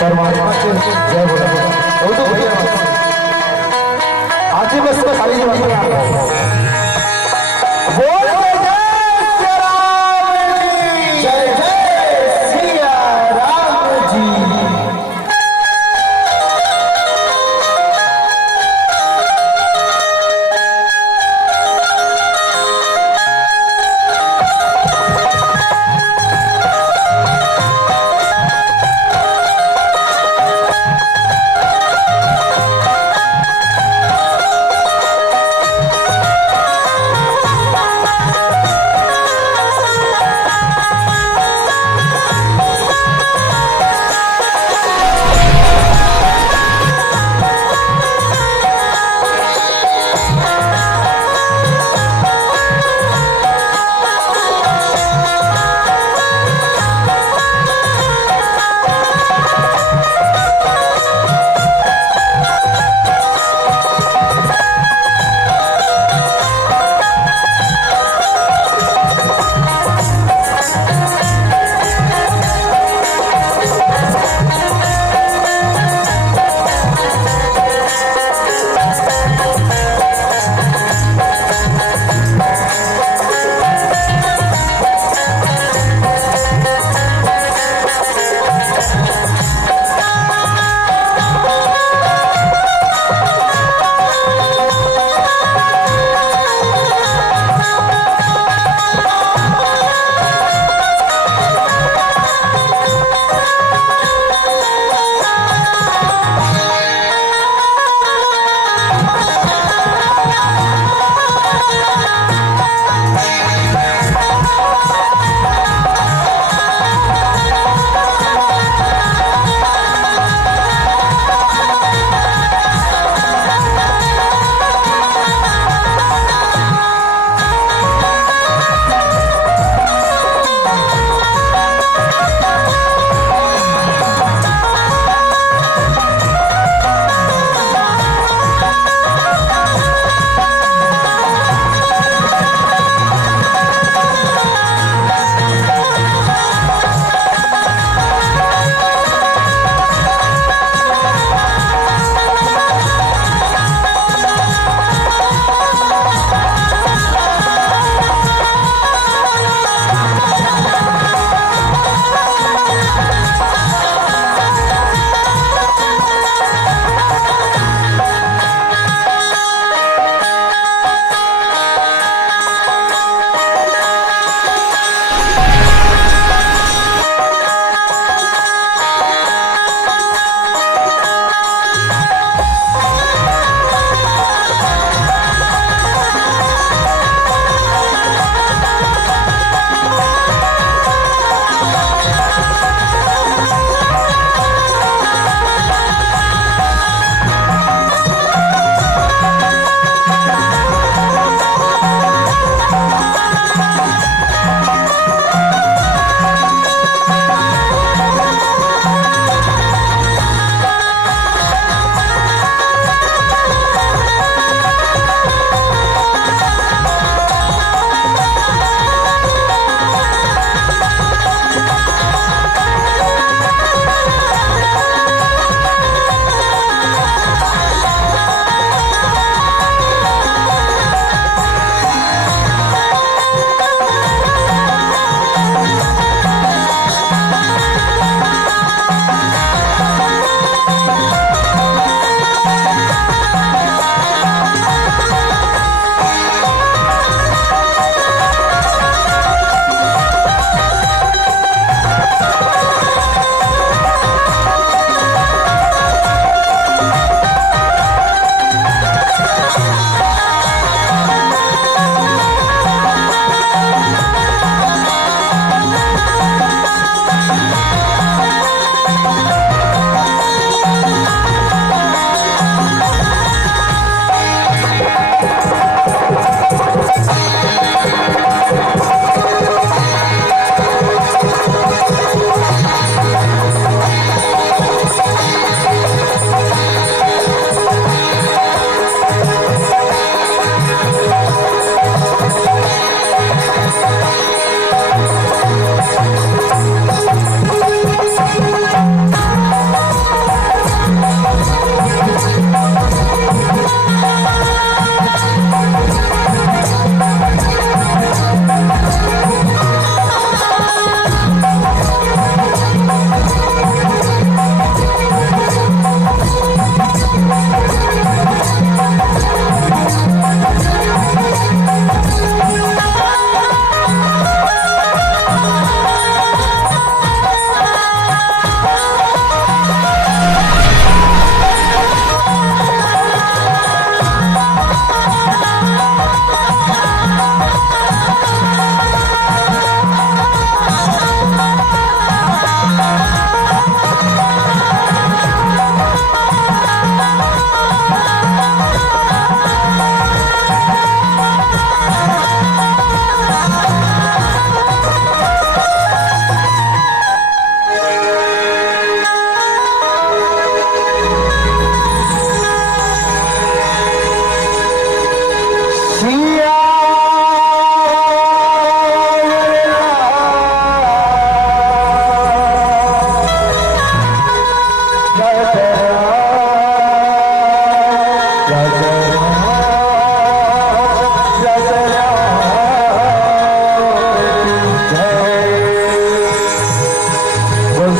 परमात्मा के जय बोला। वो तो भैया आगे बस तो खाली बोल जय राम जी, जय जय सिया राम जी।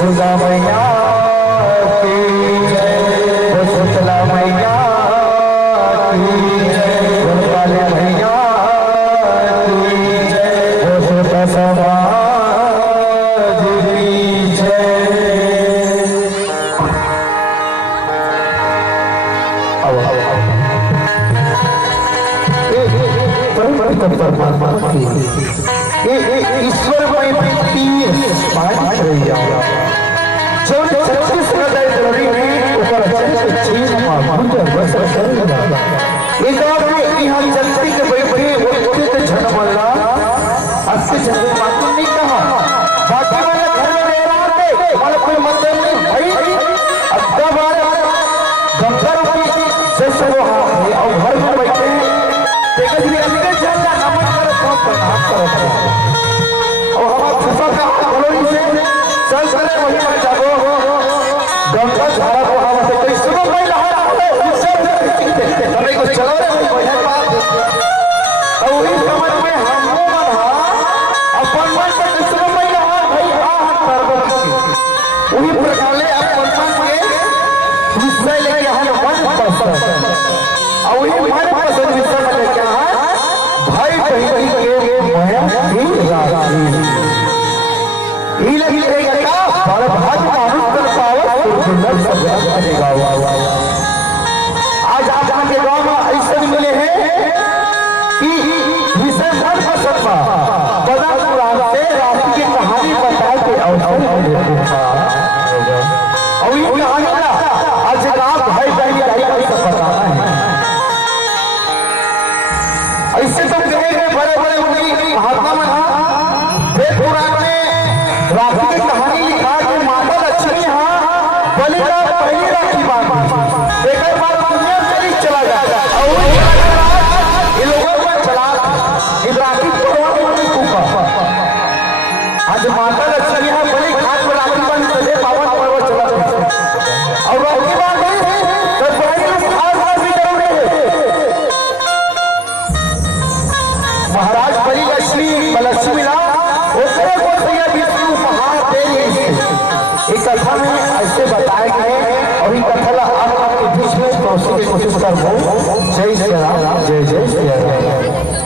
दुर्गा मैया की जय, वो शीतला मैया की जय, वो काली मैया की जय, वो छोटा समाज की जय। ईश्वर में पाठ रही जाओ जब 36 हृदय जरूरी है ऊपर चीज मुझे बस करेगा एक बार में यहाँ जल्दी के बैठे उठते थे झटमल्ला आपके जगह मालूम नहीं कहा बाकी वाले घर में रह रहा थे वाले कोई मतलब नहीं भाई अद्दा बार गंगा की जैसे वो और घर में बैठे हैं देखिए जी अंदर चलना नमन करो तो प्रणाम करो और हमारा फुफा का कॉलोनी से चल चले वही पर जाओ गंगा धारा को हम से कोई सुनो भाई लहा सब हमें को चलो रे भाई बात और वही समझ में हम मन अपन मन पर सुनो भाई लहा भाई करबो वही प्रकार ले अपन मन के विषय लेके हम मन पसंद और वही मन पसंद विषय लेके भाई बहन के माया ही राखी ही लगी रहेगा और भाग मानुष कर पावर सुंदर सब करेगा आज के गांव में ऐसे मिले हैं कि विषय मन पसंद बड़ा पुराण से राखी की कहानी बता के अवसर और ये कहानी का आज गांव भाई बहन कैसे बताना है ऐसे तो कहेंगे बड़े बड़े महात्मा में वेद पुराण में राखी की कहानी लिखा कि माता लक्ष्मी बलिदान पहली राखी बात एक बार दुनिया चली चला जाता और ये लोगों को चला इस राखी को आज माता लक्ष्मी बलि घाट पर राखी बन चले पावन पर्व चला जाता और राखी बात तो बड़ी खास राखी करोगे महाराज बलि लक्ष्मी ना उसको को भैया विष्णु महादेव एक कथा में ऐसे बताए गए और ये कथा आपके बीच में पहुंचने की कोशिश कर रहा हूं। जय श्री राम जय जय श्री राम।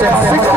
से